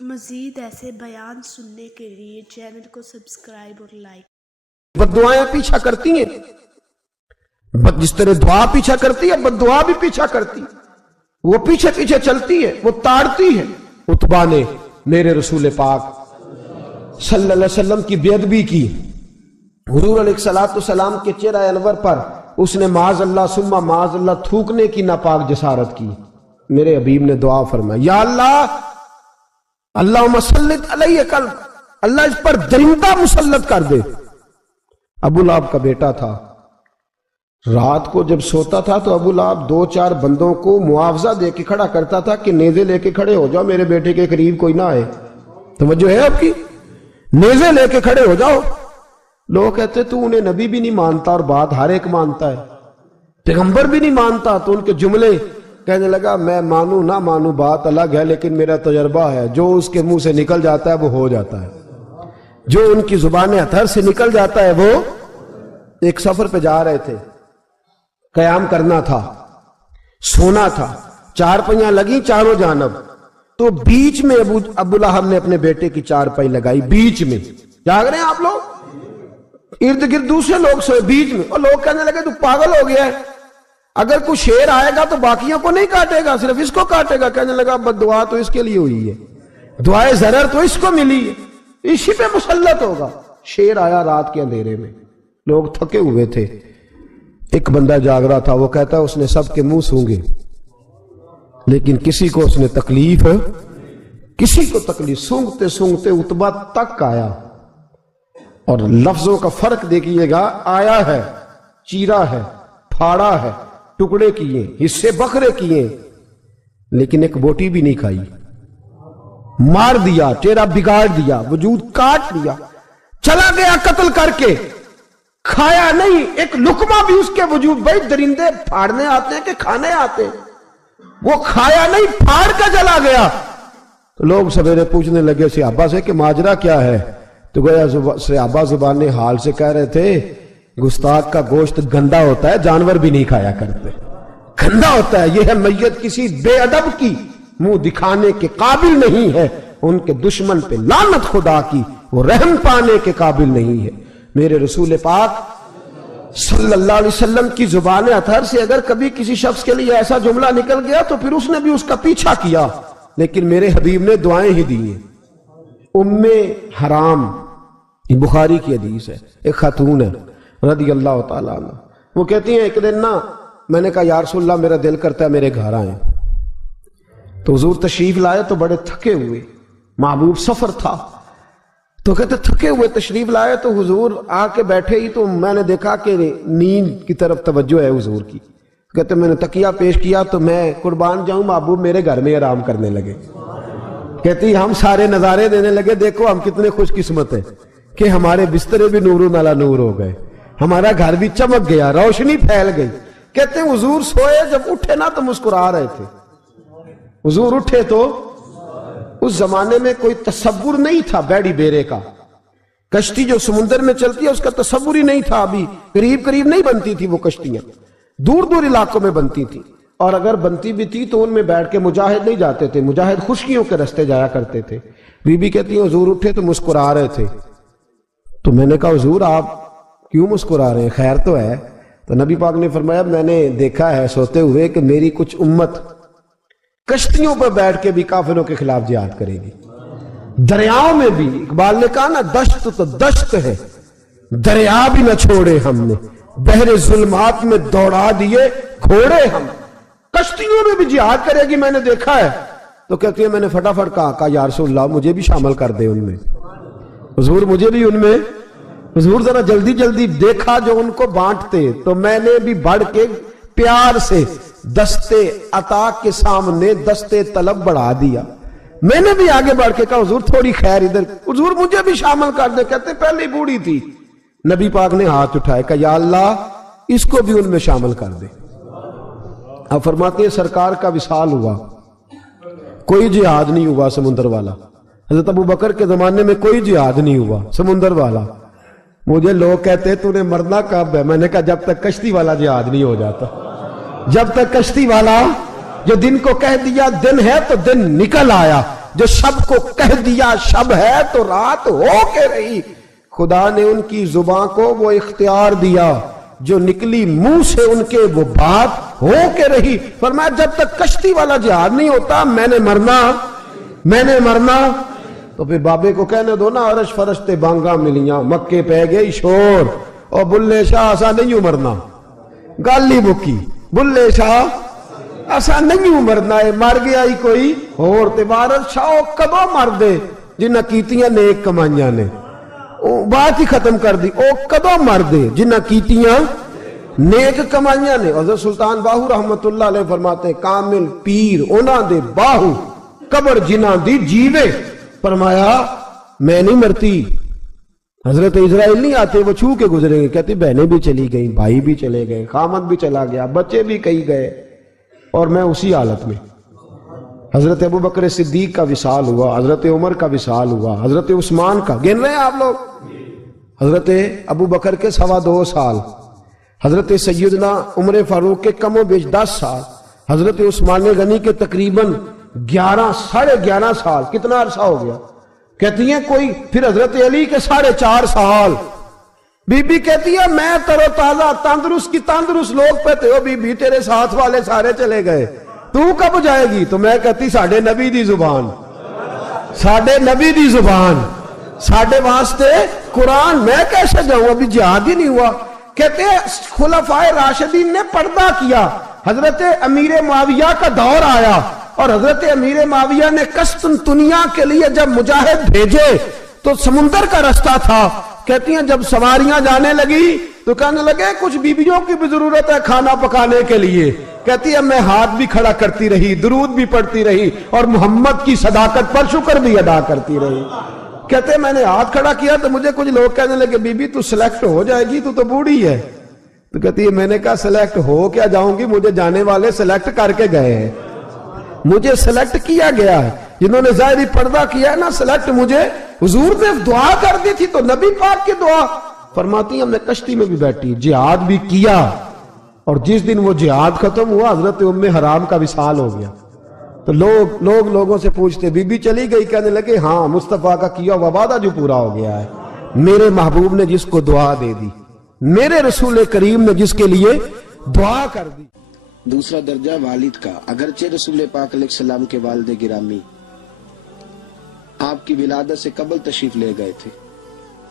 مزید ایسے بیان سننے کے لیے چینل کو سبسکرائب اور لائک۔ بد دعائیں پیچھا کرتی ہیں، جس طرح دعا پیچھا کرتی ہے بد دعا بھی پیچھا کرتی ہے، وہ پیچھے پیچھے چلتی ہے، وہ تاڑتی ہے۔ عتبہ نے میرے رسول پاک صلی اللہ علیہ وسلم کی بے ادبی کی، حضور علیہ السلام کے چہرہ انور پر اس نے معاذ اللہ ثم معاذ اللہ تھوکنے کی ناپاک جسارت کی۔ میرے حبیب نے دعا فرمائی، یا اللہ اللہم سلط علیہ کلب، اللہ اس پر درندہ مسلط کر دے۔ ابو لہب کا بیٹا تھا، رات کو جب سوتا تھا تو ابو لہب 2-4 بندوں کو معاوضہ دے کے کھڑا کرتا تھا کہ نیزے لے کے کھڑے ہو جاؤ، میرے بیٹے کے قریب کوئی نہ آئے۔ توجہ ہے آپ کی؟ نیزے لے کے کھڑے ہو جاؤ۔ لوگ کہتے تو انہیں نبی بھی نہیں مانتا اور بات ہر ایک مانتا ہے، پیغمبر بھی نہیں مانتا، تو ان کے جملے کہنے لگا میں مانوں نہ مانوں بات الگ ہے، لیکن میرا تجربہ ہے جو اس کے منہ سے نکل جاتا ہے وہ ہو جاتا ہے، جو ان کی زبان اطہر سے نکل جاتا ہے وہ۔ ایک سفر پہ جا رہے تھے، قیام کرنا تھا، سونا تھا، 4 پہیاں لگی چاروں جانب، تو بیچ میں ابو لہب نے اپنے بیٹے کی 4 پائی لگائی، بیچ میں۔ جاگ رہے ہیں آپ لوگ؟ ارد گرد دوسرے لوگ سوئے، بیچ میں، اور لوگ کہنے لگے تو پاگل ہو گیا ہے، اگر کوئی شیر آئے گا تو باقیوں کو نہیں کاٹے گا، صرف اس کو کاٹے گا۔ کہنے لگا بد دعا تو اس کے لیے ہوئی ہے، دعائے ضرر تو اس کو ملی ہے، اسی پہ مسلط ہوگا۔ شیر آیا رات کے اندھیرے میں، لوگ تھکے ہوئے تھے، ایک بندہ جاگ رہا تھا، وہ کہتا ہے اس نے سب کے منہ سونگے لیکن کسی کو اس نے تکلیف، کسی کو تکلیف، سونگتے سونگتے عتبہ تک آیا۔ اور لفظوں کا فرق دیکھیے گا، آیا ہے، چیرا ہے، پھاڑا ہے، ٹکڑے کیے، حصے بکھرے کیے، لیکن ایک بوٹی بھی نہیں کھائی، مار دیا، چہرہ بگاڑ دیا، وجود کاٹ لیا، چلا گیا قتل کر کے، کھایا نہیں ایک لقمہ بھی اس کے وجود۔ بھائی درندے پھاڑنے آتے ہیں کہ کھانے آتے ہیں؟ وہ کھایا نہیں، پھاڑ کا چلا گیا۔ تو لوگ سویرے پوچھنے لگے صحابہ سے کہ ماجرا کیا ہے؟ تو گویا صحابہ زبان حال سے کہہ رہے تھے گستاخ کا گوشت گندا ہوتا ہے، جانور بھی نہیں کھایا کرتے، گندا ہوتا ہے، یہ ہے میت کسی بے ادب کی، منہ دکھانے کے قابل نہیں ہے، ان کے دشمن پہ لعنت خدا کی، وہ رحم پانے کے قابل نہیں ہے۔ میرے رسول پاک صلی اللہ علیہ وسلم کی زبان اطہر سے اگر کبھی کسی شخص کے لیے ایسا جملہ نکل گیا تو پھر اس نے بھی اس کا پیچھا کیا، لیکن میرے حبیب نے دعائیں ہی دی ہیں۔ ام حرام، یہ بخاری کی حدیث ہے، ایک خاتون ہے رضی اللہ تعالیٰ عنہ، وہ کہتی ہیں ایک دن نا میں نے کہا یا رسول اللہ میرا دل کرتا ہے میرے گھر آئیں، تو حضور تشریف لائے تو بڑے تھکے ہوئے، محبوب سفر تھا، تو کہتے تھکے ہوئے تشریف لائے تو حضور آ کے بیٹھے ہی تو میں نے دیکھا کہ نیند کی طرف توجہ ہے حضور کی، کہتے میں نے تکیہ پیش کیا تو میں قربان جاؤں محبوب میرے گھر میں آرام کرنے لگے۔ کہتی ہم سارے نظارے دینے لگے، دیکھو ہم کتنے خوش قسمت ہیں کہ ہمارے بسترے بھی نور نالا نور ہو گئے، ہمارا گھر بھی چمک گیا، روشنی پھیل گئی۔ کہتے ہیں حضور سوئے جب اٹھے نا تو مسکرا رہے تھے، حضور اٹھے تو اس زمانے میں کوئی تصور نہیں تھا بیڑی بیرے کا، کشتی جو سمندر میں چلتی ہے اس کا تصور ہی نہیں تھا، ابھی قریب قریب نہیں بنتی تھی وہ کشتیاں، دور دور علاقوں میں بنتی تھی، اور اگر بنتی بھی تھی تو ان میں بیٹھ کے مجاہد نہیں جاتے تھے، مجاہد خشکیوں کے رستے جایا کرتے تھے۔ بی بی کہتی ہیں حضور اٹھے تو مسکرا رہے تھے، تو میں نے کہا حضور آپ کیوں مسکرا رہے ہیں، خیر تو ہے؟ تو نبی پاک نے فرمایا میں نے دیکھا ہے سوتے ہوئے کہ میری کچھ امت کشتیوں پر بیٹھ کے بھی کافروں کے خلاف جہاد کرے گی، دریاؤں میں بھی، اقبال نے کہا نا دشت تو دشت ہے دریا بھی نہ چھوڑے ہم نے، بحر ظلمات میں دوڑا دیے گھوڑے ہم، کشتیوں میں بھی جہاد کرے گی میں نے دیکھا ہے۔ تو کہتی ہے میں نے فٹافٹ کہا یا رسول اللہ مجھے بھی شامل کر دے ان میں، حضور مجھے بھی ان میں، حضور ذرا جلدی جلدی دیکھا جو ان کو بانٹتے، تو میں نے بھی بڑھ کے پیار سے دستے عطا کے سامنے دستے طلب بڑھا دیا، میں نے بھی آگے بڑھ کے کہا حضور تھوڑی خیر ادھر، حضور مجھے بھی شامل کر دے۔ کہتے پہلے بوڑھی تھی، نبی پاک نے ہاتھ اٹھائے کہ یا اللہ اس کو بھی ان میں شامل کر دے۔ اب فرماتے ہیں سرکار کا وصال ہوا، کوئی جہاد نہیں ہوا سمندر والا، حضرت ابو بکر کے زمانے میں کوئی جہاد نہیں ہوا سمندر والا۔ مجھے لوگ کہتے تو نے مرنا کب ہے؟ میں نے کہا جب تک کشتی والا جہاد نہیں ہو جاتا، جب تک کشتی والا جو دن کو کہہ دیا دن ہے تو دن نکل آیا، جو شب کو کہہ دیا شب ہے تو رات ہو کے رہی. خدا نے ان کی زبان کو وہ اختیار دیا جو نکلی منہ سے ان کے وہ بات ہو کے رہی. فرمایا جب تک کشتی والا جہاد نہیں ہوتا میں نے مرنا. تو پھر بابے کو کہنے دو نا عرش فرشتے بانگا ملیاں مکے پہ گئی شور اور بلے شاہ ایسا نہیں مرنا. گالی بکی بلے شاہ ایسا نہیں مرنا ہے مر گیا ہی کوئی اور تبارت شاہ کدو مر دے جنہ کیتیاں نیک کمائیاں نے بات ہی ختم کر دی. او کدو مر دے جنہ کیتیاں نیک کمائیاں نے. حضرت سلطان باہو رحمت اللہ علیہ فرماتے ہیں کامل پیر اونا دے باہو قبر جنہ دی جیوے. فرمایا میں نہیں مرتی. حضرت اسرائیل نہیں آتے وہ چھو کے گزریں گے. کہتے بہنیں بھی چلی گئیں بھائی بھی چلے گئے خامد بھی چلا گیا بچے بھی کئی گئے اور میں اسی حالت میں. حضرت ابو بکر صدیق کا وصال ہوا, حضرت عمر کا وصال ہوا, حضرت عثمان کا گن رہے ہیں آپ لوگ. حضرت ابو بکر کے 2.25 سال, حضرت سیدنا عمر فاروق کے کم و بیش 10 سال, حضرت عثمان غنی کے تقریباً 11.5 سال. کتنا عرصہ ہو گیا کہتی ہیں کوئی. پھر حضرت علی کے 4.5 سال. بی بی کہتی ہے میں تر و تازہ تندرست کی تندرست لوگ پہتے ہو بی بی تیرے ساتھ والے سارے چلے گئے تو کب جائے گی. تو میں کہتی ساڑھے نبی دی زبان ساڑھے واسطے قرآن میں کیسے جاؤں ابھی جہاد ہی نہیں ہوا. کہتے ہیں خلفائے راشدین نے پردہ کیا. حضرت امیر معاویہ کا دور آیا اور حضرت امیر معاویہ نے قسطنطنیہ کے لیے جب مجاہد بھیجے تو سمندر کا رستہ تھا. کہتی ہیں جب سواریاں جانے لگی تو کہنے لگے کچھ بیویوں کی بھی ضرورت ہے کھانا پکانے کے لیے. کہتی ہے میں ہاتھ بھی کھڑا کرتی رہی درود بھی پڑھتی رہی اور محمد کی صداقت پر شکر بھی ادا کرتی رہی. کہتے ہیں میں نے ہاتھ کھڑا کیا تو مجھے کچھ لوگ کہنے لگے بی بی تو سلیکٹ ہو جائے گی تو بوڑھی ہے. تو کہتی ہے میں نے کہا سلیکٹ ہو کیا جاؤں گی مجھے جانے والے سلیکٹ کر کے گئے ہیں. مجھے سلیکٹ کیا گیا ہے جنہوں نے ظاہری پردہ کیا ہے نا سلیکٹ مجھے حضور نے دعا کر دی تھی تو نبی پاک کی دعا. فرماتی ہم نے کشتی میں بھی بیٹھی جہاد بھی کیا اور جس دن وہ جہاد ختم ہوا حضرت ام حرام کا وصال ہو گیا. تو لوگوں سے پوچھتے بی بی چلی گئی کہنے لگے ہاں مصطفیٰ کا کیا ہوا وعدہ جو پورا ہو گیا ہے. میرے محبوب نے جس کو دعا دے دی میرے رسول کریم نے جس کے لیے دعا کر دی. دوسرا درجہ والد کا. اگرچہ رسول پاک علیہ السلام کے والد گرامی آپ کی ولادت سے قبل تشریف لے گئے تھے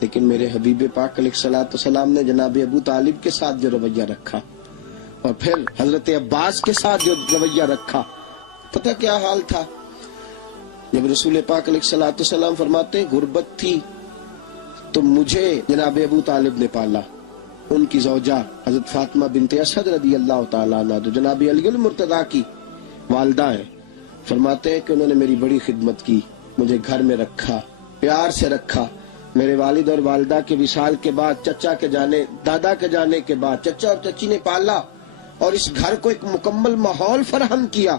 لیکن میرے حبیب پاک علیہ السلام نے جناب ابو طالب کے ساتھ جو رویہ رکھا اور پھر حضرت عباس کے ساتھ جو رویہ رکھا پتہ کیا حال تھا. جب رسول پاک علیہ السلام فرماتے غربت تھی تو مجھے جناب ابو طالب نے پالا. ان کی زوجہ حضرت فاطمہ بنت اسد رضی اللہ تعالیٰ عنہ جو جناب علی المرتضیٰ کی والدہ ہیں فرماتے ہیں کہ انہوں نے میری بڑی خدمت کی مجھے گھر میں رکھا پیار سے رکھا. میرے والد اور والدہ کے وصال کے بعد چچا کے جانے دادا کے جانے کے بعد چچا اور چچی نے پالا اور اس گھر کو ایک مکمل ماحول فراہم کیا.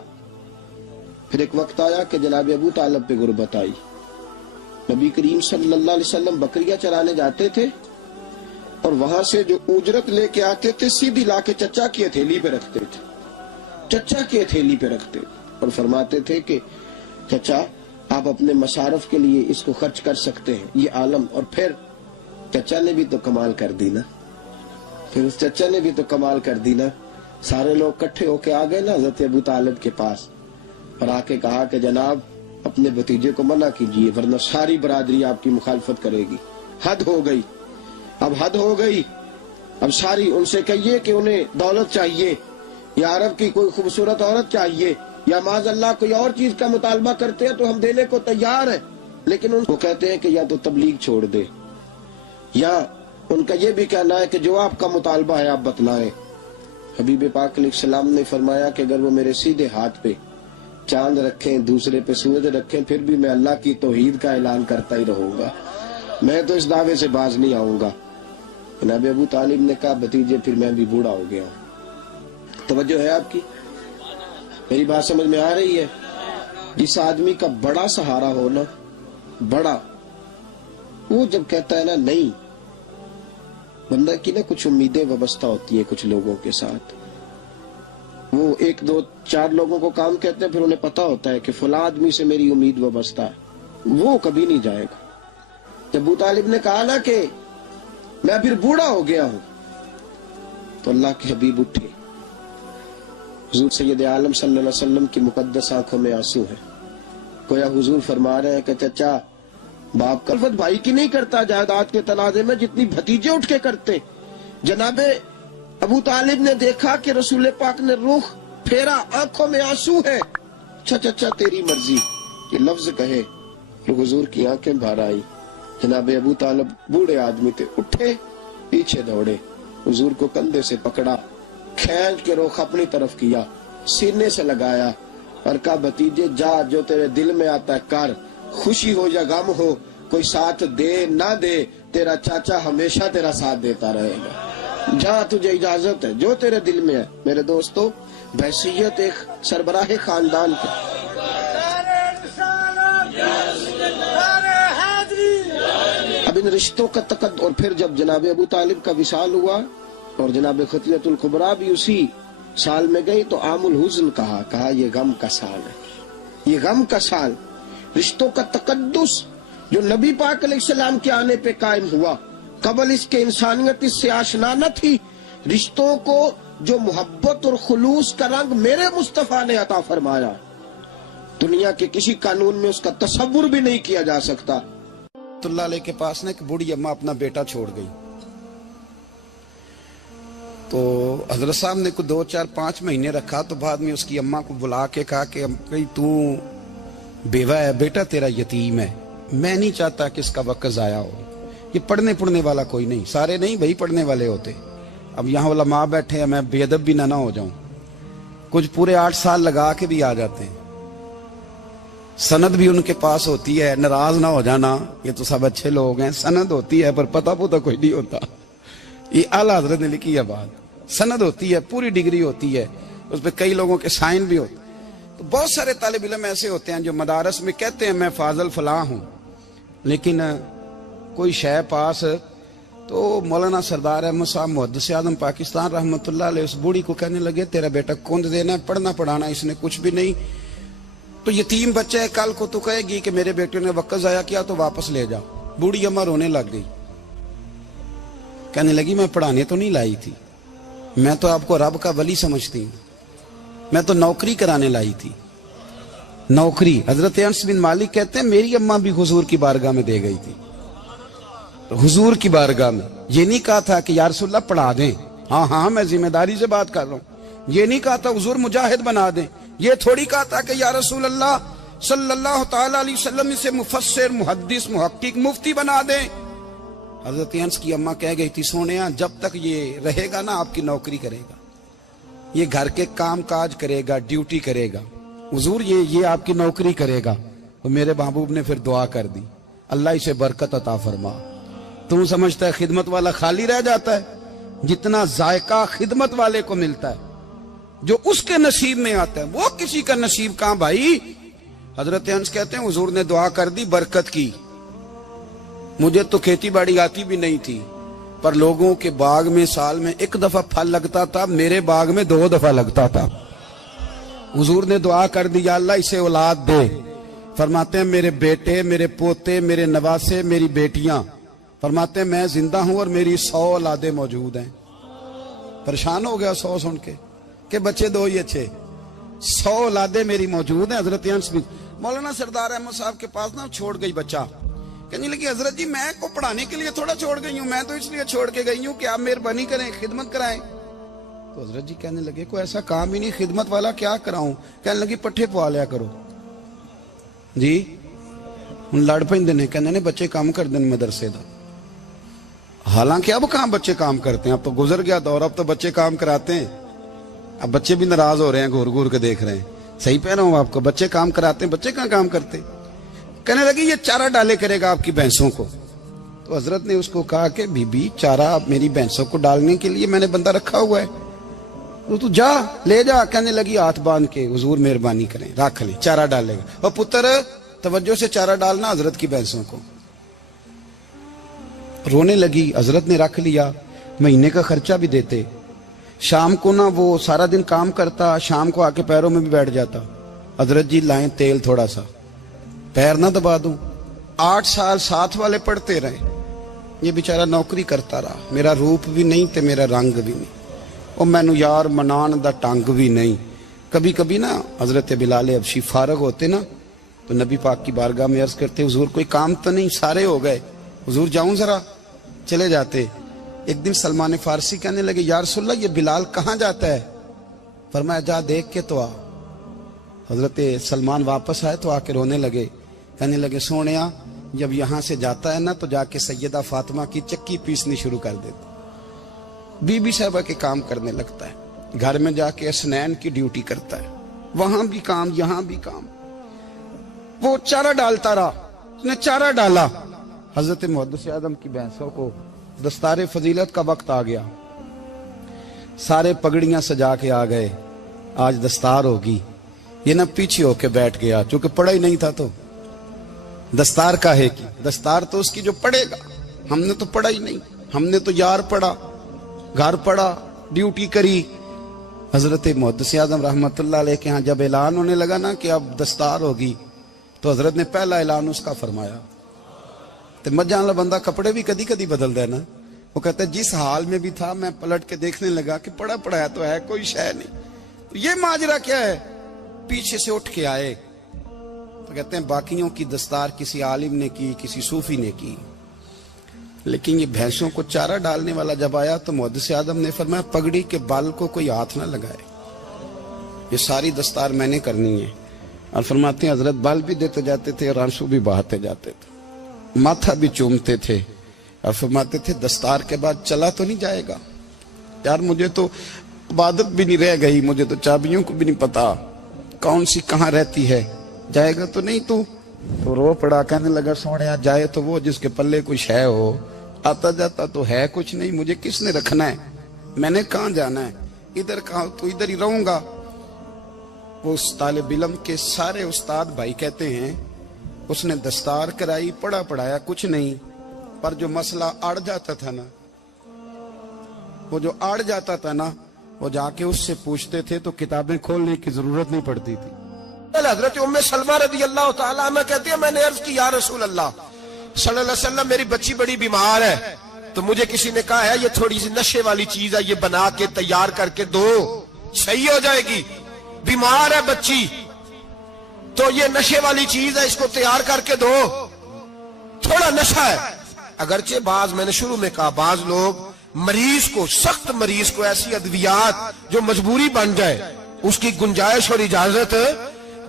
پھر ایک وقت آیا کہ جناب ابو طالب پہ غربت آئی. نبی کریم صلی اللہ علیہ وسلم بکریاں چرانے جاتے تھے اور وہاں سے جو اجرت لے کے آتے تھے سیدھی لا کے چچا کی ہتھیلی پہ رکھتے اور فرماتے تھے کہ چچا آپ اپنے مصارف کے لیے اس کو خرچ کر سکتے ہیں یہ عالم. اور پھر چچا نے بھی تو کمال کر دی نا. سارے لوگ کٹھے ہو کے آ گئے نا حضرت ابو طالب کے پاس اور آ کے کہا کہ جناب اپنے بھتیجے کو منع کیجیے ورنہ ساری برادری آپ کی مخالفت کرے گی. حد ہو گئی. اب ساری ان سے کہیے کہ انہیں دولت چاہیے یا عرب کی کوئی خوبصورت عورت چاہیے یا معاذ اللہ کوئی اور چیز کا مطالبہ کرتے ہیں تو ہم دینے کو تیار ہیں لیکن ان کو کہتے ہیں کہ یا تو تبلیغ چھوڑ دے یا ان کا یہ بھی کہنا ہے کہ جو آپ کا مطالبہ ہے آپ بتلائیں. حبیب پاک علیہ السلام نے فرمایا کہ اگر وہ میرے سیدھے ہاتھ پہ چاند رکھیں دوسرے پہ سورج رکھیں پھر بھی میں اللہ کی توحید کا اعلان کرتا ہی رہوں گا. میں تو اس دعوے سے باز نہیں آؤں گا. جناب ابو طالب نے کہا بھتیجے پھر میں بھی بوڑھا ہو گیا ہوں. توجہ ہے آپ کی میری بات سمجھ میں آ رہی ہے. جس آدمی کا بڑا سہارا ہو نا بڑا وہ جب کہتا ہے نا نہیں بندہ کی نا کچھ امیدیں وابستہ ہوتی ہیں کچھ لوگوں کے ساتھ وہ 1 2 4 لوگوں کو کام کہتے ہیں، پھر انہیں پتا ہوتا ہے کہ فلاں آدمی سے میری امید وابستہ ہے، وہ کبھی نہیں جائے گا۔ جب ابو طالب نے کہا نا کہ میں پھر بوڑھا ہو گیا ہوں، تو اللہ کے حبیب اٹھے۔ حضور سید عالم صلی اللہ علیہ وسلم کی مقدس آنکھوں میں آنسو ہے، گویا حضور فرما رہے ہیں کہ چچا باپ کلفت بھائی کی نہیں کرتا جائیداد کے تنازع میں جتنی بھتیجے اٹھ کے کرتے۔ جناب ابو طالب نے دیکھا کہ رسول پاک نے رخ پھیرا، آنکھوں میں آنسو ہے، اچھا چچا تیری مرضی، یہ لفظ کہے تو حضور کی آنکھیں بھر آئی۔ جناب ابو طالب بوڑھے آدمی تھے، اٹھے پیچھے دوڑے، حضور کو کندھے سے پکڑا، کھینچ کے رخ اپنی طرف کیا، سینے سے لگایا اور کہا بھتیجے جا، جو تیرے دل میں آتا ہے کر، خوشی ہو یا غم ہو، کوئی ساتھ دے نہ دے، تیرا چاچا ہمیشہ تیرا ساتھ دیتا رہے گا، جا تجھے اجازت ہے، جو تیرے دل میں ہے۔ میرے دوستو، بحیثیت ایک سربراہ خاندان کے اب ان رشتوں کا تقدس، اور پھر جب جناب ابو طالب کا وصال ہوا اور جناب ختیۃ الکبریٰ بھی اسی سال میں گئی، تو عام الحزن کہا یہ غم کا سال ہے، یہ غم کا سال۔ رشتوں کا تقدس جو نبی پاک علیہ السلام کے آنے پہ قائم ہوا، قبل اس کے انسانیت اس سے آشنا نہ تھی۔ رشتوں کو جو محبت اور خلوص کا رنگ میرے مصطفیٰ نے عطا فرمایا، دنیا کے کسی قانون میں اس کا تصور بھی نہیں کیا جا سکتا۔ اللہ علیہ کے پاس نا ایک بوڑھی اماں اپنا بیٹا چھوڑ گئی، تو حضرت صاحب نے کوئی 2 4 5 مہینے رکھا، تو بعد میں اس کی اماں کو بلا کے کہا کہ تو بیوہ ہے، بیٹا تیرا یتیم ہے، میں نہیں چاہتا کہ اس کا وقت ضائع ہو، یہ پڑھنے والا کوئی نہیں، سارے نہیں بھائی پڑھنے والے ہوتے، اب یہاں علماء بیٹھے ہیں، میں بے ادب بھی نہ ہو جاؤں، کچھ پورے 8 سال لگا کے بھی آ جاتے ہیں، سند بھی ان کے پاس ہوتی ہے، ناراض نہ ہو جانا، یہ تو سب اچھے لوگ ہیں، سند ہوتی ہے پر پتہ پوتا کوئی نہیں ہوتا، یہ اعلیٰ حضرت نے لکھی ہے بات، سند ہوتی ہے، پوری ڈگری ہوتی ہے، اس پہ کئی لوگوں کے سائن بھی ہوتے ہیں۔ تو بہت سارے طالب علم ایسے ہوتے ہیں جو مدارس میں کہتے ہیں میں فاضل فلاں ہوں، لیکن کوئی شے پاس، تو مولانا سردار احمد صاحب محدث اعظم پاکستان رحمۃ اللہ علیہ اس بوڑھی کو کہنے لگے تیرا بیٹا کون دینا ہے، پڑھنا پڑھانا اس نے کچھ بھی نہیں، تو یتیم بچہ ہے، کل کو تو کہے گی کہ میرے بیٹے نے وقت ضائع کیا تو واپس لے جاؤ۔ بوڑھی اماں رونے لگ گئی، کہنے لگی میں پڑھانے تو نہیں لائی تھی، میں تو آپ کو رب کا ولی سمجھتی ہوں، میں تو نوکری کرانے لائی تھی، نوکری۔ حضرت انس بن مالک کہتے ہیں میری اماں بھی حضور کی بارگاہ میں دے گئی تھی، تو حضور کی بارگاہ میں یہ نہیں کہا تھا کہ یا رسول اللہ پڑھا دیں، ہاں میں ذمہ داری سے بات کر رہا ہوں، یہ نہیں کہا تھا حضور مجاہد بنا دیں، یہ تھوڑی کہا تھا کہ یا رسول اللہ صلی اللہ تعالی علیہ وسلم سے مفسر محدث محقق مفتی بنا دیں۔ حضرت انس کی اماں کہہ گئی تھی سونیا جب تک یہ رہے گا نا آپ کی نوکری کرے گا، یہ گھر کے کام کاج کرے گا، ڈیوٹی کرے گا، حضور یہ آپ کی نوکری کرے گا۔ تو میرے محبوب نے پھر دعا کر دی اللہ اسے برکت عطا فرما۔ تم سمجھتا ہے خدمت والا خالی رہ جاتا ہے؟ جتنا ذائقہ خدمت والے کو ملتا ہے، جو اس کے نصیب میں آتا ہے، وہ کسی کا نصیب کہاں بھائی۔ حضرت انس کہتے ہیں حضور نے دعا کر دی برکت کی، مجھے تو کھیتی باڑی آتی بھی نہیں تھی، پر لوگوں کے باغ میں سال میں 1 دفعہ پھل لگتا تھا، میرے باغ میں 2 دفعہ لگتا تھا۔ حضور نے دعا کر دی یا اللہ اسے اولاد دے، فرماتے ہیں میرے بیٹے، میرے پوتے، میرے نواسے، میری بیٹیاں، فرماتے ہیں میں زندہ ہوں اور میری 100 اولادیں موجود ہیں۔ پریشان ہو گیا 100 سن کے کہ بچے 2 ہی اچھے، 100 اولادیں میری موجود ہیں۔ حضرت انس بن مولانا سردار احمد صاحب کے پاس نا چھوڑ گئی بچہ، کہنے لگی حضرت جی میں کو پڑھانے کے لیے تھوڑا چھوڑ گئی ہوں، میں تو اس لیے چھوڑ کے گئی ہوں کہ آپ مہربانی کریں خدمت کرائیں۔ تو حضرت جی کہنے لگے کوئی ایسا کام ہی نہیں، خدمت والا کیا کراؤں؟ کہنے لگی پٹھے پوا لیا کرو جی، ہن لڑ پیندے نے، کہنے نے بچے کام کر دیں مدرسے دا، حالانکہ اب کہاں بچے کام کرتے ہیں، اب تو گزر گیا دور، اب تو بچے کام کراتے ہیں، اب بچے بھی ناراض ہو رہے ہیں، گھور گھور کے دیکھ رہے ہیں، صحیح پہ رہا ہوں آپ کو، بچے کام کراتے ہیں، بچے کہاں کام کرتے۔ کہنے لگی یہ چارہ ڈالے کرے گا آپ کی بھینسوں کو۔ تو حضرت نے اس کو کہا کہ بی بی چارہ میری بھینسوں کو ڈالنے کے لیے میں نے بندہ رکھا ہوا ہے، تو جا لے جا۔ کہنے لگی ہاتھ باندھ کے حضور مہربانی کریں رکھ لیں، چارہ ڈالے گا، اور پتر توجہ سے چارہ ڈالنا حضرت کی بھینسوں کو۔ رونے لگی، حضرت نے رکھ لیا، مہینے کا خرچہ بھی دیتے، شام کو نا وہ سارا دن کام کرتا, شام کو آ کے پیروں میں بھی بیٹھ جاتا, حضرت جی لائیں تیل تھوڑا سا, پیر نہ دبا دوں. 8 سال ساتھ والے پڑھتے رہے, یہ بیچارہ نوکری کرتا رہا, میرا روپ بھی نہیں تے میرا رنگ بھی نہیں, اور مینو یار منان دا ٹنگ بھی نہیں. کبھی کبھی نا حضرت بلال حبشی فارغ ہوتے نا تو نبی پاک کی بارگاہ میں عرض کرتے, حضور کوئی کام تو نہیں, سارے ہو گئے, حضور جاؤں ذرا, چلے جاتے. ایک دن سلمان فارسی کہنے لگے, یا رسول اللہ یہ بلال کہاں جاتا ہے؟ فرمایا جا دیکھ کے تو آ. حضرت سلمان واپس آئے تو آ کے رونے لگے, کہنے لگے سونیا جب یہاں سے جاتا ہے نا تو جا کے سیدہ فاطمہ کی چکی پیسنی شروع کر دیتا, بی بی صاحبہ کے کام کرنے لگتا ہے, گھر میں جا کے اسنین کی ڈیوٹی کرتا ہے, وہاں بھی کام یہاں بھی کام. وہ چارہ ڈالتا رہا, اس نے چارہ ڈالا. حضرت محدث اعظم کی بھینسوں کو دستار فضیلت کا وقت آ گیا, سارے پگڑیاں سجا کے آ گئے, آج دستار ہوگی. یہ نہ پیچھے ہو کے بیٹھ گیا, چونکہ پڑھا ہی نہیں تھا تو دستار کاہے کی, دستار تو اس کی جو پڑھے گا. ہم نے تو پڑھا ہی نہیں, ہم نے تو یار پڑھا, گھر پڑھا, ڈیوٹی کری. حضرت محدث اعظم رحمت اللہ علیہ کے ہاں جب اعلان ہونے لگا نا کہ اب دستار ہوگی تو حضرت نے پہلا اعلان اس کا فرمایا. تو مجھان اللہ بندہ کپڑے بھی کدی کدی بدل دے نا, وہ کہتا ہے جس حال میں بھی تھا میں پلٹ کے دیکھنے لگا کہ پڑھا پڑھایا تو ہے, کوئی شے نہیں, تو یہ ماجرا کیا ہے. پیچھے سے اٹھ کے آئے تو کہتے ہیں باقیوں کی دستار کسی عالم نے کی, کسی صوفی نے کی, لیکن یہ بھینسوں کو چارہ ڈالنے والا جب آیا تو محدث اعظم نے فرمایا پگڑی کے بال کو کوئی ہاتھ نہ لگائے, یہ ساری دستار میں نے کرنی ہے. اور فرماتے ہیں حضرت بال بھی دیتے جاتے تھے اور آنسو بھی بہاتے جاتے تھے, ماتھا بھی چومتے تھے, اور فرماتے تھے دستار کے بعد چلا تو نہیں جائے گا یار, مجھے تو عبادت بھی نہیں رہ گئی, مجھے تو چابیوں کو بھی نہیں پتا کون سی کہاں رہتی ہے, جائے گا تو نہیں تو رو پڑا. کہنے لگا سونیا جائے تو وہ جس کے پلے کچھ ہے ہو, آتا جاتا تو ہے کچھ نہیں, مجھے کس نے رکھنا ہے, میں نے کہاں جانا ہے, ادھر کہاں تو ادھر ہی رہوں گا. اس طالب علم کے سارے استاد بھائی کہتے ہیں اس نے دستار کرائی, پڑھا پڑھایا کچھ نہیں, پر جو مسئلہ اڑ جاتا تھا نا, وہ جو اڑ جاتا تھا نا, وہ جا کے اس سے پوچھتے تھے تو کتابیں کھولنے کی ضرورت نہیں پڑتی تھی. حضرت ام سلمہ رضی اللہ تعالیٰ عنہ کہتی ہے میں نے عرض کی یا رسول اللہ صلی اللہ علیہ وسلم میری بچی بڑی بیمار ہے, تو مجھے کسی نے کہا ہے یہ تھوڑی سی نشے والی چیز ہے, یہ بنا کے تیار کر کے دو, صحیح ہو جائے گی. بیمار ہے بچی تو یہ نشے والی چیز ہے, اس کو تیار کر کے دو, تھوڑا نشہ ہے. اگرچہ بعض, میں نے شروع میں کہا, بعض لوگ مریض کو, سخت مریض کو ایسی ادویات جو مجبوری بن جائے اس کی گنجائش اور اجازت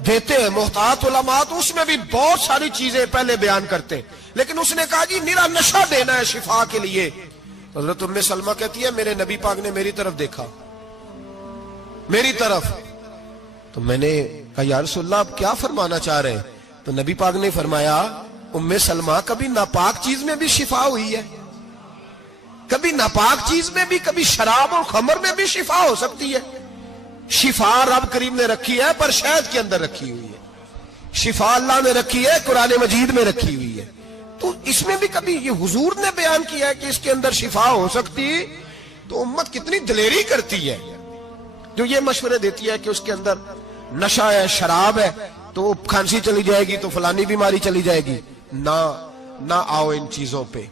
دیتے ہیں. محتاط علماء تو اس میں بھی بہت ساری چیزیں پہلے بیان کرتے ہیں, لیکن اس نے کہا جی میرا نشہ دینا ہے شفا کے لیے. حضرت ام سلمہ کہتی ہے میرے نبی پاک نے میری طرف دیکھا, میری طرف, تو میں نے کہا یا رسول اللہ آپ کیا فرمانا چاہ رہے ہیں؟ تو نبی پاک نے فرمایا ام سلمہ کبھی ناپاک چیز میں بھی شفا ہوئی ہے, کبھی ناپاک چیز میں بھی, کبھی شراب اور خمر میں بھی شفا ہو سکتی ہے. شفا رب کریم نے رکھی ہے پر شہد کے اندر رکھی ہوئی ہے, شفا اللہ نے رکھی ہے قرآن مجید میں رکھی ہوئی ہے. تو اس میں بھی کبھی یہ حضور نے بیان کیا ہے کہ اس کے اندر شفا ہو سکتی, تو امت کتنی دلیری کرتی ہے جو یہ مشورے دیتی ہے کہ اس کے اندر نشہ ہے, شراب ہے, تو کھانسی چلی جائے گی تو فلانی بیماری چلی جائے گی. نہ آؤ ان چیزوں پہ,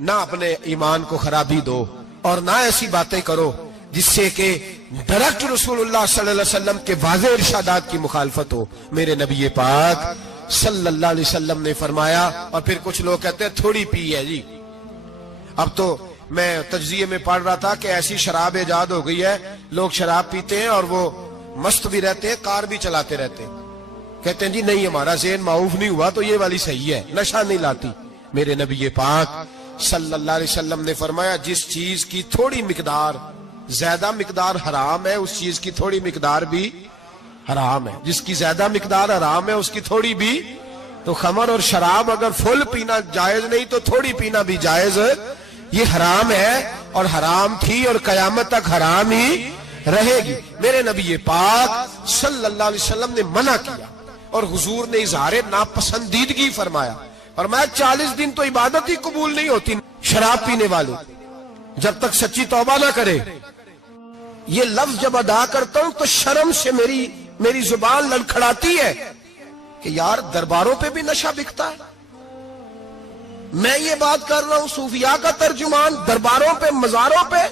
نہ اپنے ایمان کو خرابی دو, اور نہ ایسی باتیں کرو جس سے کہ ڈائریکٹ رسول اللہ صلی اللہ علیہ وسلم کے واضح ارشادات کی مخالفت ہو. میرے نبی پاک صلی اللہ علیہ وسلم نے فرمایا, اور پھر کچھ لوگ کہتے ہیں تھوڑی پی ہے جی. اب تو میں تجزیے میں پڑھ رہا تھا کہ ایسی شراب ایجاد ہو گئی ہے, لوگ شراب پیتے ہیں اور وہ مست بھی رہتے ہیں, کار بھی چلاتے رہتے ہیں, کہتے ہیں جی نہیں ہمارا ذہن معاف نہیں ہوا تو یہ والی صحیح ہے, نشہ نہیں لاتی. میرے نبی پاک صلی اللہ علیہ وسلم نے فرمایا جس چیز کی تھوڑی مقدار, زیادہ مقدار حرام ہے اس چیز کی تھوڑی مقدار بھی حرام ہے, جس کی زیادہ مقدار حرام ہے اس کی تھوڑی بھی. تو خمر اور شراب اگر فل پینا جائز نہیں تو تھوڑی پینا بھی جائز, یہ حرام ہے اور حرام تھی اور قیامت تک حرام ہی رہے گی. میرے نبی پاک صلی اللہ علیہ وسلم نے منع کیا اور حضور نے اظہار ناپسندیدگی فرمایا, فرمایا 40 دن تو عبادت ہی قبول نہیں ہوتی شراب پینے والے جب تک سچی توبہ نہ کرے. یہ لفظ جب ادا کرتا ہوں تو شرم سے میری زبان لڑکھڑاتی ہے کہ یار درباروں پہ بھی نشہ بکتا ہے. میں یہ بات کر رہا ہوں صوفیاء کا ترجمان، درباروں پہ مزاروں پہ.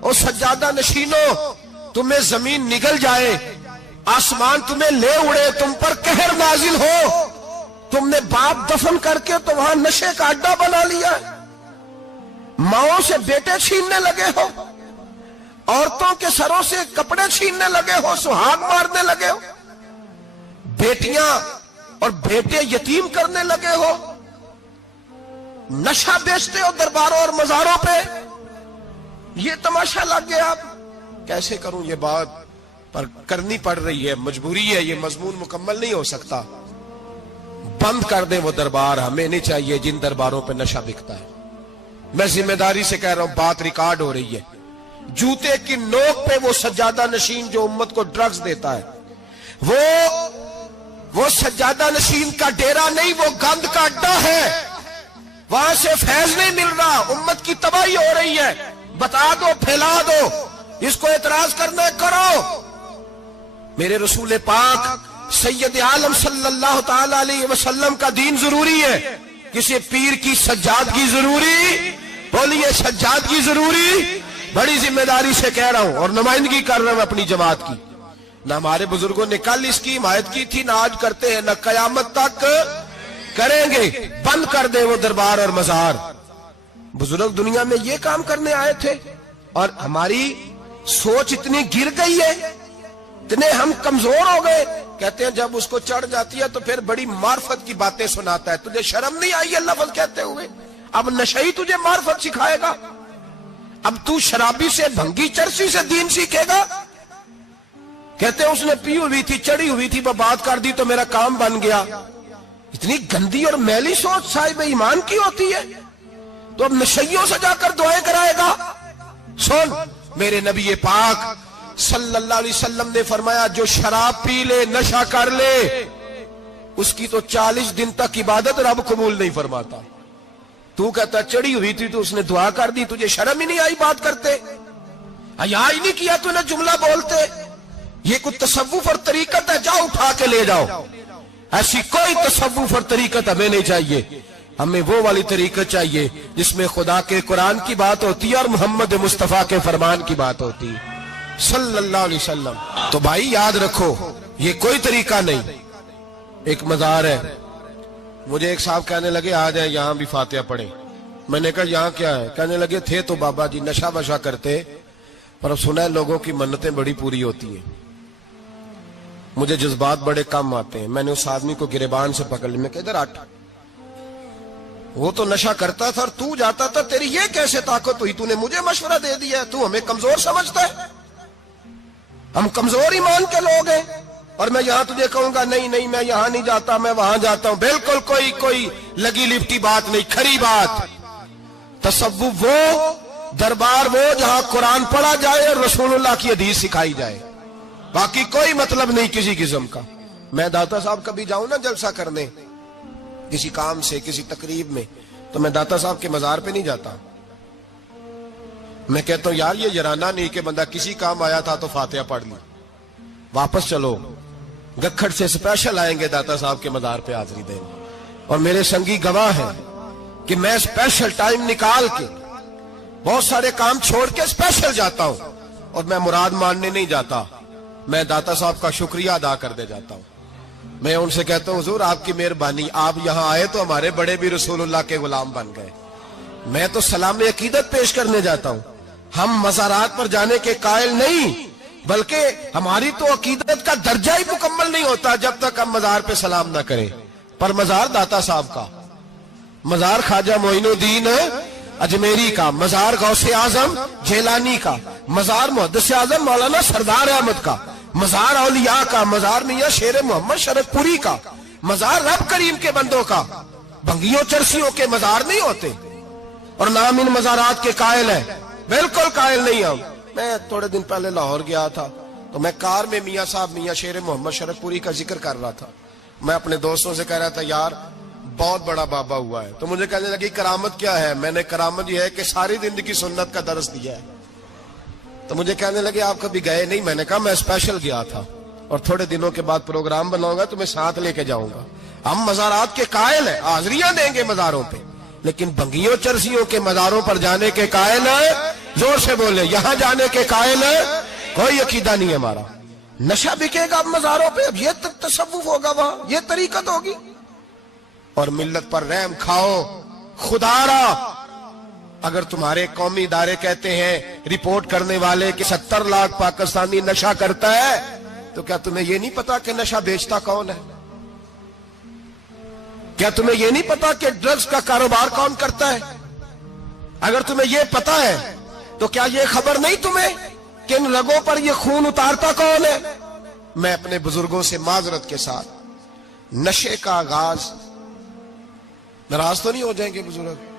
اور سجادہ نشینوں، تمہیں زمین نگل جائے، آسمان تمہیں لے اڑے، تم پر قہر نازل ہو، تم نے باپ دفن کر کے تو وہاں نشے کا اڈا بنا لیا، ماؤں سے بیٹے چھیننے لگے ہو، عورتوں کے سروں سے کپڑے چھیننے لگے ہو، سہاگ مارنے لگے ہو، بیٹیاں اور بیٹے یتیم کرنے لگے ہو، نشہ بیچتے ہو درباروں اور مزاروں پہ. یہ تماشا لگ گیا. آپ کیسے کروں یہ بات، پر کرنی پڑ رہی ہے، مجبوری ہے، یہ مضمون مکمل نہیں ہو سکتا. بند کر دیں وہ دربار، ہمیں نہیں چاہیے جن درباروں پہ نشہ بکتا ہے. میں ذمہ داری سے کہہ رہا ہوں، بات ریکارڈ ہو رہی ہے. جوتے کی نوک پہ وہ سجادہ نشین جو امت کو ڈرگز دیتا ہے، وہ سجادہ نشین کا ڈیرا نہیں، وہ گند کا اڈا ہے. وہاں سے فیض نہیں مل رہا، امت کی تباہی ہو رہی ہے. بتا دو، پھیلا دو. اس کو اعتراض کرنا کرو. میرے رسول پاک سید عالم صلی اللہ تعالی علیہ وسلم کا دین ضروری ہے، کسی پیر کی سجادگی ضروری؟ بولیے سجادگی ضروری؟ بڑی ذمہ داری سے کہہ رہا ہوں اور نمائندگی کر رہا ہوں اپنی جماعت کی. نہ ہمارے بزرگوں نے کل اس کی حمایت کی تھی، نہ آج کرتے ہیں، نہ قیامت تک کریں گے. بند کر دے وہ دربار اور مزار. بزرگ دنیا میں یہ کام کرنے آئے تھے اور ہماری سوچ اتنی گر گئی ہے، اتنے ہم کمزور ہو گئے. کہتے ہیں جب اس کو چڑھ جاتی ہے تو پھر بڑی معرفت کی باتیں سناتا ہے. تجھے شرم نہیں آئی ہے لفظ کہتے ہوئے؟ اب نشئی تجھے معرفت سکھائے گا؟ اب تو شرابی سے، بھنگی چرسی سے دین سیکھے گا؟ کہتے ہیں اس نے پی ہوئی تھی، چڑھی ہوئی تھی، وہ بات کر دی تو میرا کام بن گیا. اتنی گندی اور میلی سوچ صاحب ایمان کی ہوتی ہے. تو اب نشیوں سے جا کر دعائیں کرائے گا؟ سن، میرے نبی پاک صلی اللہ علیہ وسلم نے فرمایا جو شراب پی لے، نشہ کر لے، اس کی تو 40 دن تک عبادت رب قبول نہیں فرماتا. تو کہتا چڑھی ہوئی تھی تو اس نے دعا کر دی، تجھے شرم ہی نہیں آئی بات کرتے؟ حیا ہی نہیں کیا تو نے جملہ بولتے؟ یہ کوئی تصوف اور طریقت ہے؟ جاؤ اٹھا کے لے جاؤ. ایسی کوئی تصوف اور طریقت ہمیں نہیں چاہیے. ہمیں وہ والی طریقت چاہیے جس میں خدا کے قرآن کی بات ہوتی ہے اور محمد مصطفیٰ کے فرمان کی بات ہوتی ہے صلی اللہ علیہ وسلم. تو بھائی یاد رکھو، یہ کوئی طریقہ نہیں. ایک مزار ہے، مجھے ایک صاحب کہنے لگے آ جائیں یہاں بھی فاتحہ پڑھیں. میں نے کہا یہاں کیا ہے؟ کہنے لگے تھے تو بابا جی نشہ وشہ کرتے، پر اب سنا ہے لوگوں کی منتیں بڑی پوری ہوتی ہیں. مجھے جذبات بڑے کم آتے ہیں. میں نے اس آدمی کو گریبان سے پکڑ لی، میں کہ ادھر ہٹ، وہ تو نشہ کرتا تھا اور تو جاتا تھا، تیری یہ کیسے طاقت ہوئی؟ تو نے مجھے مشورہ دے دیا ہے، تو ہمیں کمزور سمجھتا ہے؟ ہم کمزور ایمان کے لوگ ہیں. اور میں یہاں تجھے کہوں گا نہیں نہیں میں یہاں نہیں جاتا، میں وہاں جاتا ہوں. بالکل کوئی لگی لپٹی بات نہیں، کھری بات. تصوف وہ، دربار وہ جہاں قرآن پڑھا جائے اور رسول اللہ کی حدیث سکھائی جائے، باقی کوئی مطلب نہیں کسی قسم کا. میں داتا صاحب کبھی جاؤں نا جلسہ کرنے کسی کام سے، کسی تقریب میں، تو میں داتا صاحب کے مزار پہ نہیں جاتا. میں کہتا ہوں یار یہ یرانہ نہیں کہ بندہ کسی کام آیا تھا تو فاتحہ پڑھ لی، واپس چلو. گکھڑ سے سپیشل آئیں گے داتا صاحب کے مزار پہ حاضری دیں گے، اور میرے سنگی گواہ ہیں کہ میں سپیشل ٹائم نکال کے بہت سارے کام چھوڑ کے سپیشل جاتا ہوں. اور میں مراد ماننے نہیں جاتا، میں داتا صاحب کا شکریہ ادا کر دے جاتا ہوں. میں ان سے کہتا ہوں حضور آپ کی مہربانی، آپ یہاں آئے تو ہمارے بڑے بھی رسول اللہ کے غلام بن گئے. میں تو سلام عقیدت پیش کرنے جاتا ہوں. ہم مزارات پر جانے کے قائل نہیں، بلکہ ہماری تو عقیدت کا درجہ ہی مکمل نہیں ہوتا جب تک ہم مزار پہ سلام نہ کریں. پر مزار داتا صاحب کا، مزار خواجہ معین الدین اجمیری کا، مزار غوث اعظم جیلانی کا، مزار محدث اعظم مولانا سردار احمد کا، مزار اولیاء کا، مزار میاں شیر محمد شرف پوری کا، مزار رب کریم کے بندوں کا. بھنگیوں چرسیوں کے مزار نہیں ہوتے، اور نام ان مزارات کے قائل ہیں؟ بالکل قائل نہیں ہم. میں تھوڑے دن پہلے لاہور گیا تھا تو میں کار میں میاں صاحب میاں شیر محمد شرف پوری کا ذکر کر رہا تھا. میں اپنے دوستوں سے کہہ رہا تھا یار بہت بڑا بابا ہوا ہے. تو مجھے کہنے لگی کرامت کیا ہے؟ میں نے کرامت یہ ہے کہ ساری زندگی سنت کا درس دیا ہے. تو مجھے کہنے لگے آپ کبھی گئے نہیں؟ میں نے کہا میں اسپیشل گیا تھا اور تھوڑے دنوں کے بعد پروگرام بناؤں گا تو میں ساتھ لے کے جاؤں گا. ہم مزارات کے قائل ہیں, حاضریاں دیں گے مزاروں پہ, لیکن بھنگیوں چرسیوں کے مزاروں پر جانے کے قائل ہیں. زور سے بولے, یہاں جانے کے قائل ہیں, کوئی عقیدہ نہیں ہے ہمارا. نشہ بکے گا اب مزاروں پہ, اب یہ تصوف ہوگا وہاں, یہ طریقت ہوگی. اور ملت پر رحم کھاؤ. خدا را اگر تمہارے قومی ادارے کہتے ہیں رپورٹ کرنے والے کہ 70 لاکھ پاکستانی نشہ کرتا ہے, تو کیا تمہیں یہ نہیں پتا کہ نشہ بیچتا کون ہے؟ کیا تمہیں یہ نہیں پتا کہ ڈرگز کا کاروبار کون کرتا ہے؟ اگر تمہیں یہ پتا ہے تو کیا یہ خبر نہیں تمہیں کہ ان رگوں پر یہ خون اتارتا کون ہے؟ میں اپنے بزرگوں سے معذرت کے ساتھ, نشے کا آغاز, ناراض تو نہیں ہو جائیں گے بزرگ,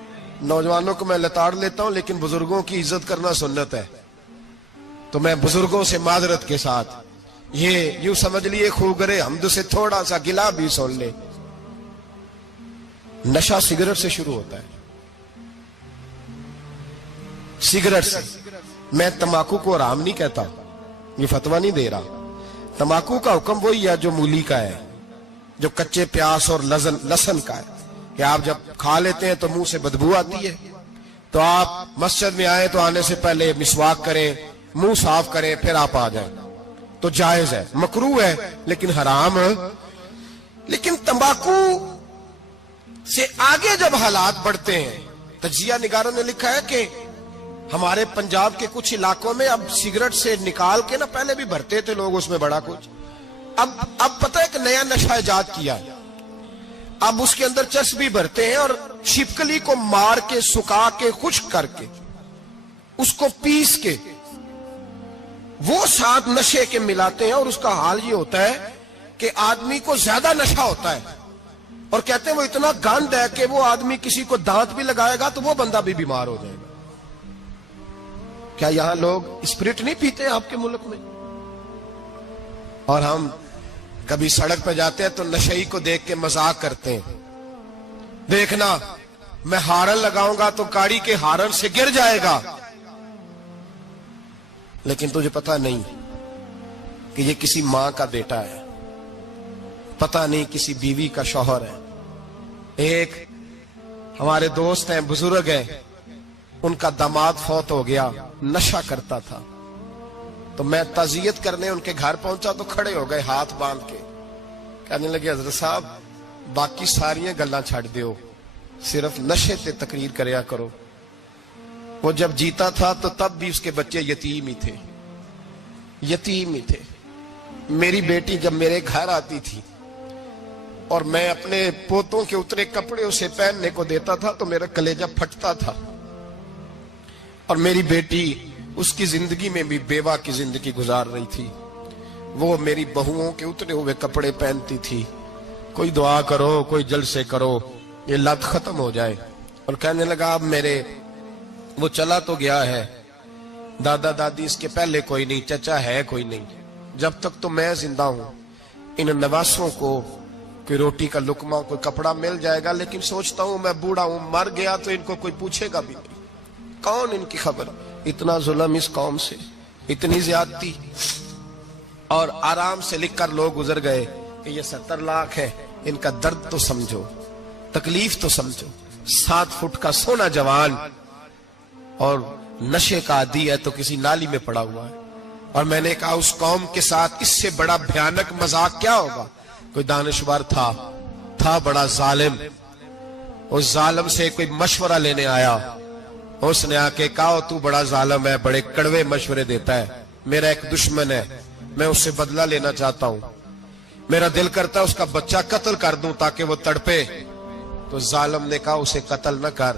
نوجوانوں کو میں لتاڑ لیتا ہوں لیکن بزرگوں کی عزت کرنا سنت ہے, تو میں بزرگوں سے معذرت کے ساتھ یہ یوں سمجھ لیے خوگرے حمد سے تھوڑا سا گلا بھی سن لے. نشہ سگریٹ سے شروع ہوتا ہے, سگریٹ سے. میں تمباکو کو حرام نہیں کہتا, یہ فتویٰ نہیں دے رہا. تمباکو کا حکم وہی ہے جو مولی کا ہے, جو کچے پیاز اور لہسن کا ہے, کہ آپ جب کھا لیتے ہیں تو منہ سے بدبو آتی ہے, تو آپ مسجد میں آئیں تو آنے سے پہلے مسواک کریں, منہ صاف کریں, پھر آپ آ جائیں, تو جائز ہے. مکروہ ہے لیکن حرام. لیکن تمباکو سے آگے جب حالات بڑھتے ہیں, تجزیہ نگاروں نے لکھا ہے کہ ہمارے پنجاب کے کچھ علاقوں میں اب سگریٹ سے نکال کے نا, پہلے بھی بھرتے تھے لوگ اس میں بڑا کچھ, اب پتہ ہے کہ نیا نشہ ایجاد کیا ہے. اب اس کے اندر چرس بھی بھرتے ہیں اور چھپکلی کو مار کے, سکھا کے, خشک کر کے, اس کو پیس کے وہ ساتھ نشے کے ملاتے ہیں, اور اس کا حال یہ ہوتا ہے کہ آدمی کو زیادہ نشہ ہوتا ہے, اور کہتے ہیں وہ اتنا گند ہے کہ وہ آدمی کسی کو دانت بھی لگائے گا تو وہ بندہ بھی بیمار ہو جائے گا. کیا یہاں لوگ اسپرٹ نہیں پیتے آپ کے ملک میں؟ اور ہم کبھی سڑک پہ جاتے ہیں تو نشئی کو دیکھ کے مذاق کرتے ہیں, دیکھنا میں ہارن لگاؤں گا تو گاڑی کے ہارن سے گر جائے گا. لیکن تجھے پتا نہیں کہ یہ کسی ماں کا بیٹا ہے, پتا نہیں کسی بیوی کا شوہر ہے. ایک ہمارے دوست ہیں, بزرگ ہیں, ان کا داماد فوت ہو گیا, نشہ کرتا تھا. تو میں تعزیت کرنے ان کے گھر پہنچا تو کھڑے ہو گئے ہاتھ باندھ کے, کہنے لگے حضرت صاحب باقی ساریاں گلاں چھڑ دیو, صرف نشے تے تقریر کریا کرو. وہ جب جیتا تھا تو تب بھی اس کے بچے یتیم ہی تھے, یتیم ہی تھے. میری بیٹی جب میرے گھر آتی تھی اور میں اپنے پوتوں کے اترے کپڑے اسے پہننے کو دیتا تھا تو میرا کلیجہ پھٹتا تھا. اور میری بیٹی اس کی زندگی میں بھی بیوہ کی زندگی گزار رہی تھی, وہ میری بہوؤں کے اترے ہوئے کپڑے پہنتی تھی. کوئی دعا کرو, کوئی جلسے کرو, یہ لت ختم ہو جائے. اور کہنے لگا اب میرے وہ چلا تو گیا ہے, دادا دادی اس کے پہلے کوئی نہیں, چچا ہے کوئی نہیں, جب تک تو میں زندہ ہوں ان نواسوں کو کوئی روٹی کا لقمہ, کوئی کپڑا مل جائے گا. لیکن سوچتا ہوں میں بوڑھا ہوں, مر گیا تو ان کو کوئی پوچھے گا بھی نہیں, کون ان کی خبر. اتنا ظلم اس قوم سے, اتنی زیادتی. اور آرام سے لکھ کر لوگ گزر گئے کہ یہ 70 لاکھ ہے, ان کا درد تو سمجھو, تکلیف تو سمجھو. 7 فٹ کا سونا جوان اور نشے کا عادی ہے تو کسی نالی میں پڑا ہوا ہے. اور میں نے کہا اس قوم کے ساتھ اس سے بڑا بھیانک مذاق کیا ہوگا. کوئی دانشور تھا بڑا ظالم, اس ظالم سے کوئی مشورہ لینے آیا, اس نے آ کے کہا تو بڑا ظالم ہے, بڑے کڑوے مشورے دیتا ہے, میرا ایک دشمن ہے, میں اس سے بدلہ لینا چاہتا ہوں, میرا دل کرتا ہے اس کا بچہ قتل کر دوں تاکہ وہ تڑپے. تو ظالم نے کہا اسے قتل نہ کر,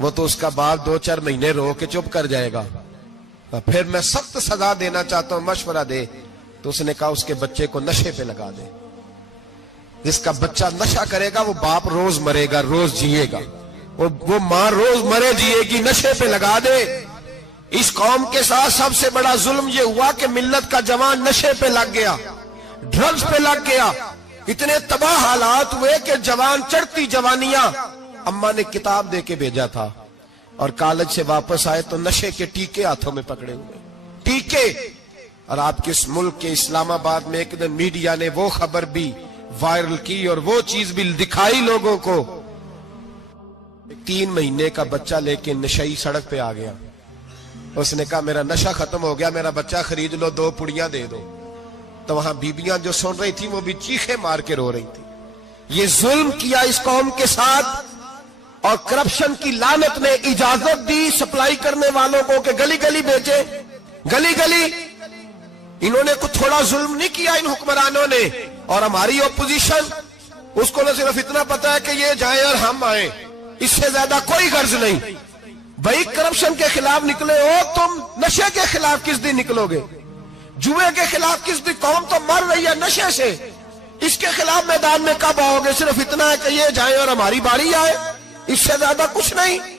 وہ تو اس کا باپ 2-4 مہینے رو کے چپ کر جائے گا, پھر میں سخت سزا دینا چاہتا ہوں, مشورہ دے. تو اس نے کہا اس کے بچے کو نشے پہ لگا دے, جس کا بچہ نشہ کرے گا وہ باپ روز مرے گا, روز جیے گا, وہ ماں روز مرے جیے گی, نشے پہ لگا دے. اس قوم کے ساتھ سب سے بڑا ظلم یہ ہوا کہ ملت کا جوان نشے پہ لگ گیا, ڈرگز پہ لگ گیا. اتنے تباہ حالات ہوئے کہ جوان چڑھتی جوانیاں, اماں نے کتاب دے کے بھیجا تھا اور کالج سے واپس آئے تو نشے کے ٹیکے ہاتھوں میں پکڑے ہوئے، ٹیکے۔ اور آپ کے اس ملک کے اسلام آباد میں ایک دن میڈیا نے وہ خبر بھی وائرل کی اور وہ چیز بھی دکھائی لوگوں کو، 3 مہینے کا بچہ لے کے نشئی سڑک پہ آ گیا، اس نے کہا میرا نشہ ختم ہو گیا، میرا بچہ خرید لو، 2 پڑیاں دے دو۔ تو وہاں بیبیاں جو سن رہی تھی وہ بھی چیخے مار کے رو رہی تھی۔ یہ ظلم کیا اس قوم کے ساتھ، اور کرپشن کی لعنت نے اجازت دی سپلائی کرنے والوں کو کہ گلی گلی بیچے، گلی گلی۔ انہوں نے کچھ تھوڑا ظلم نہیں کیا ان حکمرانوں نے، اور ہماری اپوزیشن اس کو نہ صرف اتنا پتا ہے کہ یہ جائیں اور ہم آئیں، اس سے زیادہ کوئی غرض نہیں۔ بھائی کرپشن کے خلاف نکلے ہو تم، نشے کے خلاف کس دن نکلو گے؟ جوئے کے خلاف کس دن؟ قوم تو مر رہی ہے نشے سے، اس کے خلاف میدان میں کب آؤ گے؟ صرف اتنا ہے کہ یہ جائیں اور ہماری باری آئے، اس سے زیادہ کچھ نہیں۔